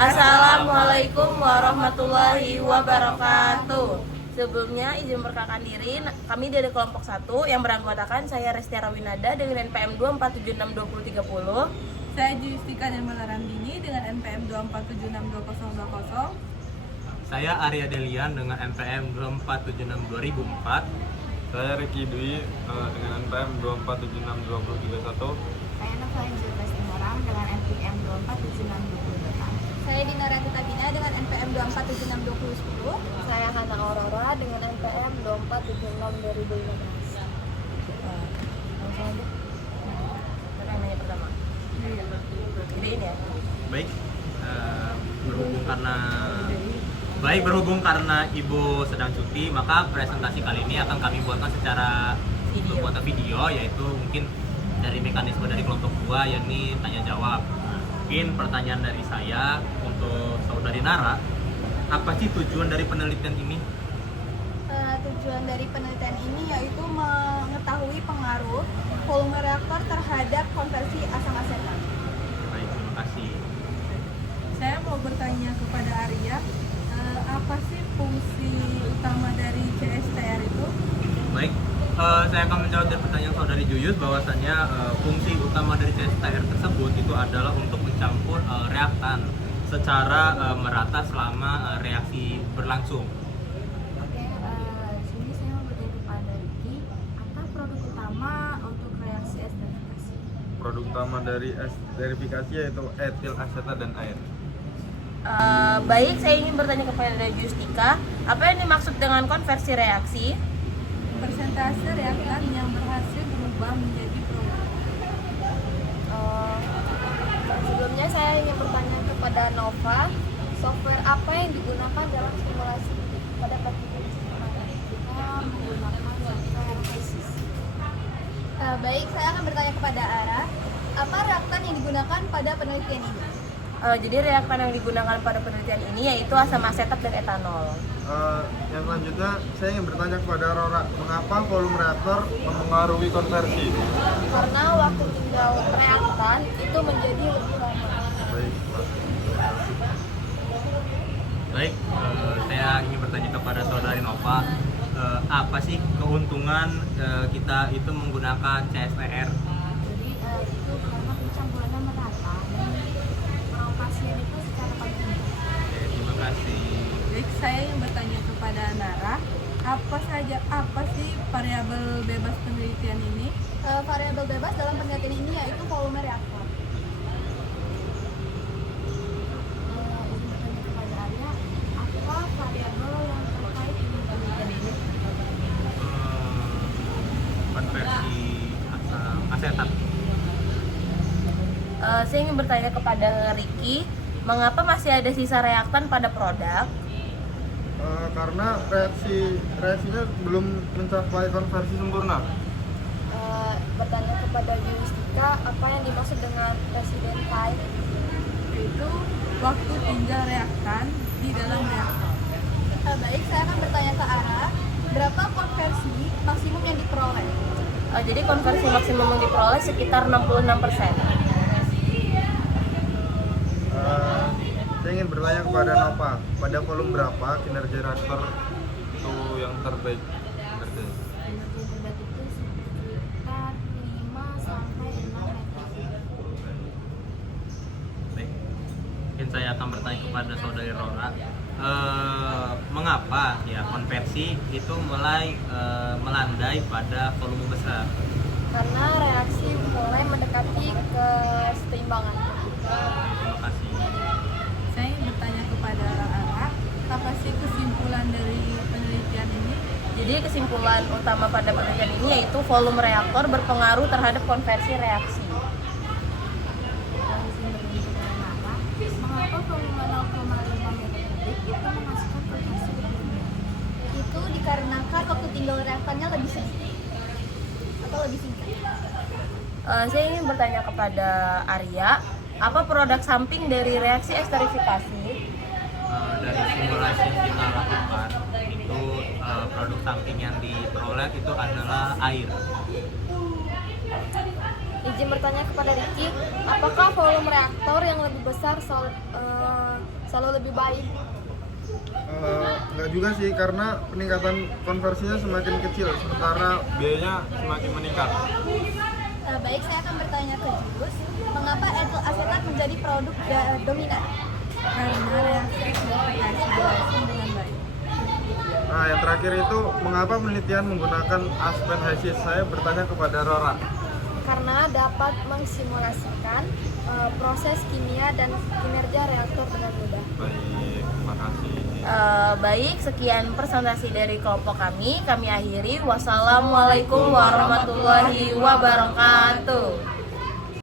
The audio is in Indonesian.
Assalamualaikum warahmatullahi wabarakatuh. Sebelumnya izin memperkenalkan diri, kami dari kelompok 1 yang beranggotakan saya Resti Rawinada dengan NPM 2476230. Saya Justika Nirmala Ramdini dengan NPM 247622020. Saya Arya Delian dengan NPM 24762 Saya Ricky Dwi dengan NPM 2476231. Saya Novalin Zulkifli Morang dengan NPM 2476228. Saya Dina Ratita Bina dengan NPM 2476210. Saya Hana Aurora dengan NPM 2476215. Langsung aja. Pertanyaannya pertama. Gedein ya. Baik, berhubung karena Ibu sedang cuti, maka presentasi kali ini akan kami buatkan secara pembuatan video, yaitu mungkin dari mekanisme dari kelompok 2, yakni tanya jawab. Mungkin pertanyaan dari saya untuk Saudari Nara, apa sih tujuan dari penelitian ini? Tujuan dari penelitian ini yaitu mengetahui pengaruh volume reaktor terhadap konversi asam asetat. Baik, terima kasih. Saya mau bertanya kepada Arya, apa sih fungsi utama dari CSTR itu? Baik, saya akan menjawab dari pertanyaan Saudari Juyus bahwasannya fungsi utama dari CSTR tersebut itu adalah untuk mencampur reaktan secara merata selama reaksi berlangsung. Oke, di sini saya mau bertanya kepada Ricky, apa produk utama untuk reaksi esterifikasi? Produk utama dari esterifikasi yaitu etil asetat dan air. Baik, saya ingin bertanya kepada Justika, apa yang dimaksud dengan konversi reaksi? Persentase reaktan yang berhasil berubah menjadi produk. Sebelumnya saya ingin bertanya kepada Nova, software apa yang digunakan dalam simulasi pada partikel kecil? Kita menggunakan software HASIS. Baik, saya akan bertanya kepada Ara, apa reaktan yang digunakan pada penelitian ini? Jadi reaktan yang digunakan pada penelitian ini yaitu asam asetat dan etanol. Yang selanjutnya saya ingin bertanya kepada Rora, mengapa volume reaktor mempengaruhi konversi? Karena waktu tinggal reaktan itu menjadi lebih lama. Baik, Baik, saya ingin bertanya kepada Saudari Nova, apa sih keuntungan kita itu menggunakan CSTR? Jadi itu karena pencampurannya merata dan pasien itu secara kontinu. Oke, terima kasih. Baik, saya yang bertanya kepada Nara, apa sih variabel bebas penelitian ini? Variabel bebas dalam penelitian ini yaitu volume reaktor. Ingin bertanya kepada Arya, apa variabel yang terkait dengan penelitian ini? Konversi asam asetat. Saya ingin bertanya kepada Ricky, mengapa masih ada sisa reaktan pada produk? karena reaksinya belum mencapai konversi sempurna. Bertanya kepada Justika, apa yang dimaksud dengan presiden time? Yaitu waktu tinggal reaktan di dalam reaktor. Baik, saya akan bertanya ke Ara, berapa konversi maksimum yang diperoleh? Jadi konversi maksimum yang diperoleh sekitar 66%. Saya ingin bertanya kepada Nova, pada volume berapa kinerja reaktor itu yang terbaik kinerjanya? Energi terbaik itu sekitar 5 sampai 6 meter. Baik, mungkin saya akan bertanya kepada Saudari Rora, mengapa ya konversi itu mulai melandai pada volume besar? Karena reaksi mulai mendekati keseimbangan. Terima kasih. Saya ingin bertanya kepada Ara, apa sih kesimpulan dari penelitian ini? Jadi kesimpulan utama pada penelitian ini yaitu volume reaktor berpengaruh terhadap konversi reaksi. Mengapa volume 0,5 meter kubik itu menghasilkan konversi berbeda? Itu dikarenakan waktu tinggal reaktannya lebih sedikit atau lebih singkat. Saya ingin bertanya kepada Arya, apa produk samping dari reaksi esterifikasi? Dari simulasi yang kita lakukan itu produk samping yang diperoleh itu adalah air. Izin bertanya kepada Ricky, apakah volume reaktor yang lebih besar selalu lebih baik? Enggak juga sih, karena peningkatan konversinya semakin kecil, sementara biayanya semakin meningkat. Baik, saya akan bertanya ke Jus, mengapa etil asetat menjadi produk dominan? Karena reaksi eksploitasi berlangsung dengan baik. Nah, yang terakhir itu, mengapa penelitian menggunakan aspenhasis? Saya bertanya kepada Rora. Karena dapat mensimulasikan proses kimia dan kinerja reaktor dengan mudah. Baik, terima kasih. Baik, sekian presentasi dari kelompok kami akhiri. Wassalamualaikum warahmatullahi wabarakatuh.